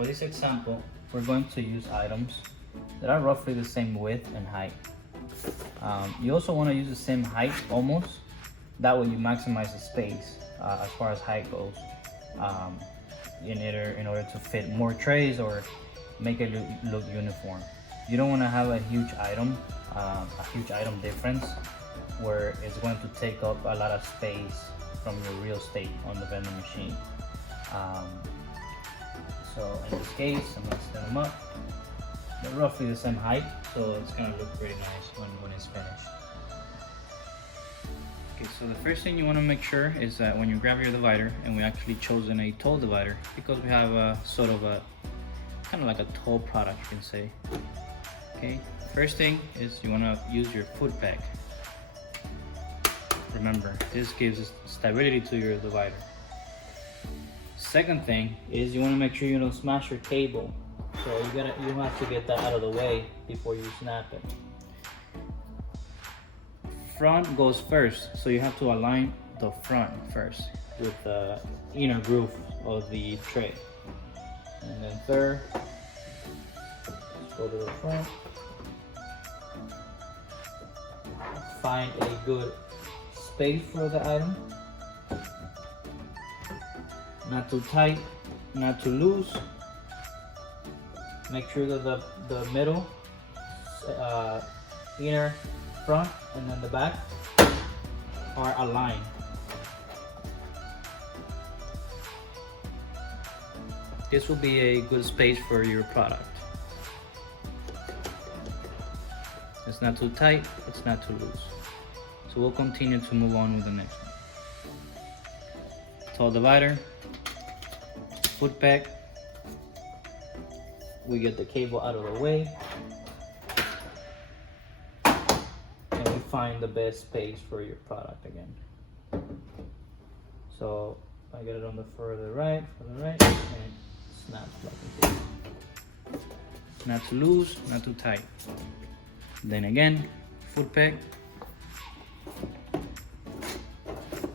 for this example, we're going to use items that are roughly the same width and height. You also want to use the same height almost. That way you maximize the space as far as height goes. In order to fit more trays or make it look uniform. You don't want to have a huge item difference where it's going to take up a lot of space from your real estate on the vending machine. So in this case, I'm going to stand them up. They're roughly the same height, so it's going to look pretty nice when it's finished. Okay, so the first thing you want to make sure is that when you grab your divider, and we actually chosen a tall divider because we have a sort of a kind of like a tall product, you can say. Okay, first thing is you want to use your foot peg. Remember, this gives stability to your divider. Second thing is you want to make sure you don't smash your cable. So you have to get that out of the way before you snap it. Front goes first, so you have to align the front first with the inner groove of the tray. And then third, let's go to the front. Find a good space for the item. Not too tight, not too loose. Make sure that the middle, inner, front, and then the back are aligned. This will be a good space for your product. It's not too tight, it's not too loose. So we'll continue to move on with the next one. Tall divider, foot peg. We get the cable out of the way. And we find the best space for your product again. So I get it on the further right, and it snaps like this. Not too loose, not too tight. Then again, foot peg.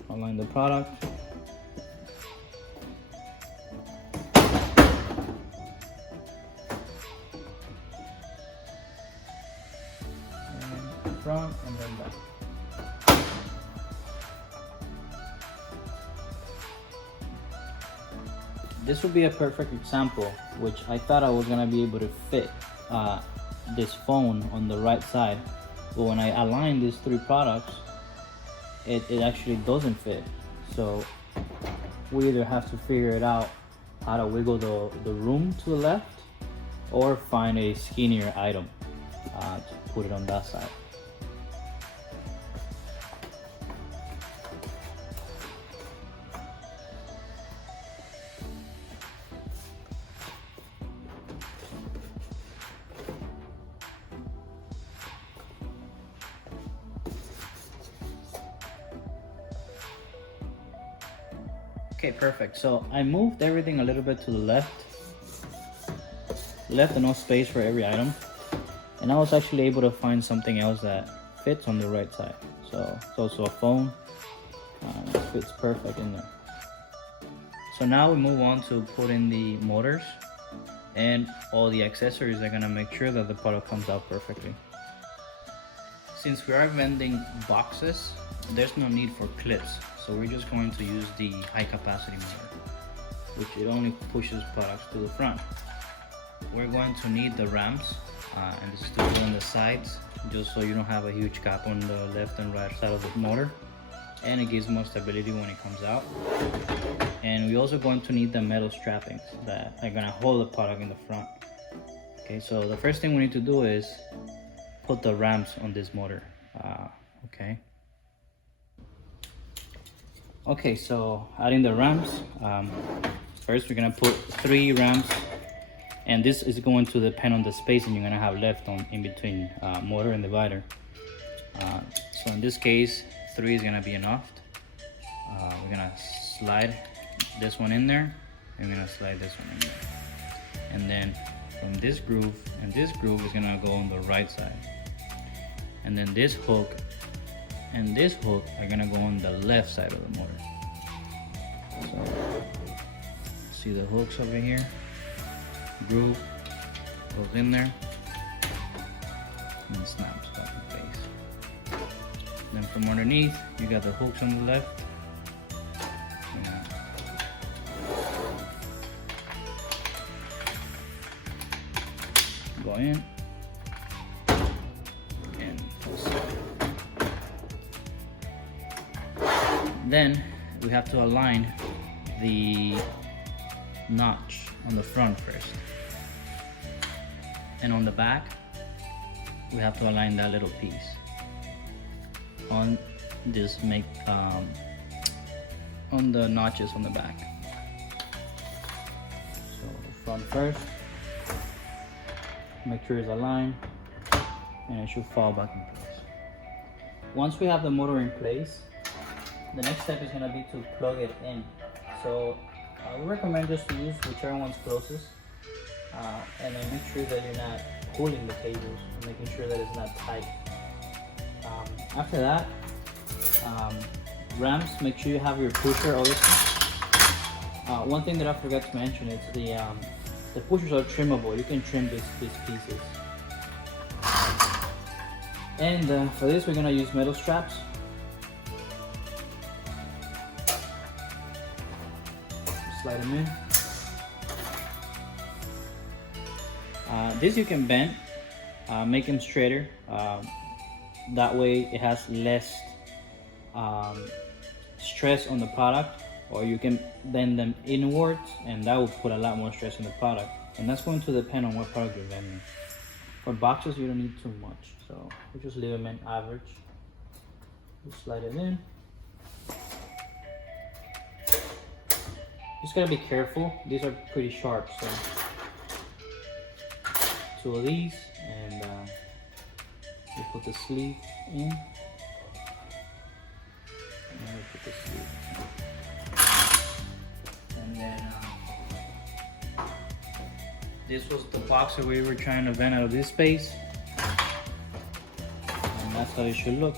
Align the product. And front and then back. This would be a perfect example, which I thought I was gonna be able to fit this phone on the right side, but when I align these three products, it actually doesn't fit. So we either have to figure it out how to wiggle the room to the left or find a skinnier item to put it on that side. Okay, perfect. So I moved everything a little bit to the left. Left enough space for every item. And I was actually able to find something else that fits on the right side. So it's also a phone. It fits perfect in there. So now we move on to put in the motors and all the accessories that are gonna make sure that the product comes out perfectly. Since we are vending boxes, there's no need for clips. So we're just going to use the high capacity motor, which it only pushes products to the front. We're going to need the ramps, and this is to go on the sides, just so you don't have a huge gap on the left and right side of the motor. And it gives more stability when it comes out. And we're also going to need the metal strappings that are gonna hold the product in the front. Okay, so the first thing we need to do is put the ramps on this motor, okay. Okay, so adding the ramps, first we're gonna put 3 ramps, and this is going to depend on the spacing you're gonna have left in between motor and divider. So in this case, 3 is gonna be enough. We're gonna slide this one in there, and we're gonna slide this one in there. And then from this groove, and this groove is gonna go on the right side. And then this hook and this hook are gonna go on the left side of the motor. So see the hooks over here. groove goes in there and snaps back in place. Then from underneath, you got the hooks on the left. Yeah. Go in and twist. Then we have to align the notch on the front first, and on the back we have to align that little piece on this on the notches on the back. So front first, make sure it's aligned, and it should fall back in place. Once we have the motor in place, the next step is going to be to plug it in. So I would recommend just to use whichever one's closest, and then make sure that you're not pulling the cables, and making sure that it's not tight. After that, ramps, make sure you have your pusher obviously. One thing that I forgot to mention is the pushers are trimmable. You can trim these pieces. And for this, we're gonna use metal straps. Slide them in. This you can bend, make them straighter. That way it has less stress on the product, or you can bend them inwards, and that will put a lot more stress on the product. And that's going to depend on what product you're bending. For boxes, you don't need too much, so we just leave them in average. Just slide it in. Just gotta be careful. These are pretty sharp, so 2 of these, and we put the sleeve in. And we put the sleeve in. And then this was the box that we were trying to vent out of this space, and that's how it should look.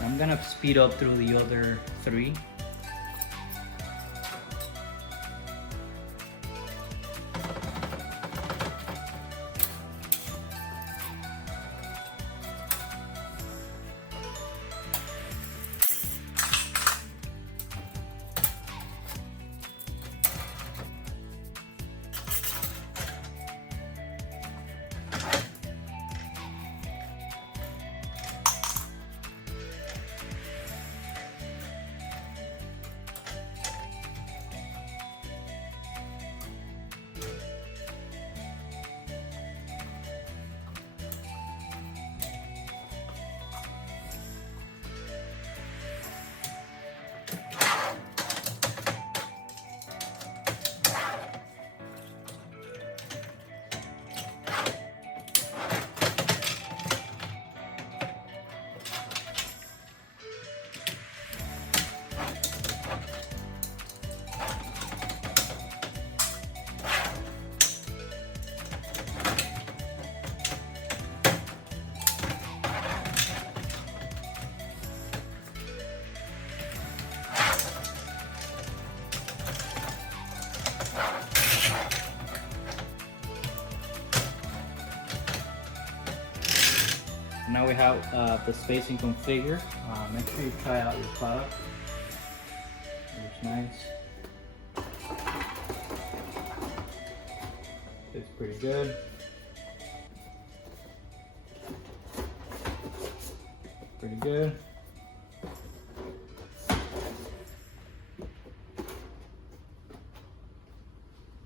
I'm gonna speed up through the other 3. Now we have the spacing configured. Make sure you try out your product. It looks nice. It's pretty good. Pretty good.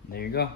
There you go.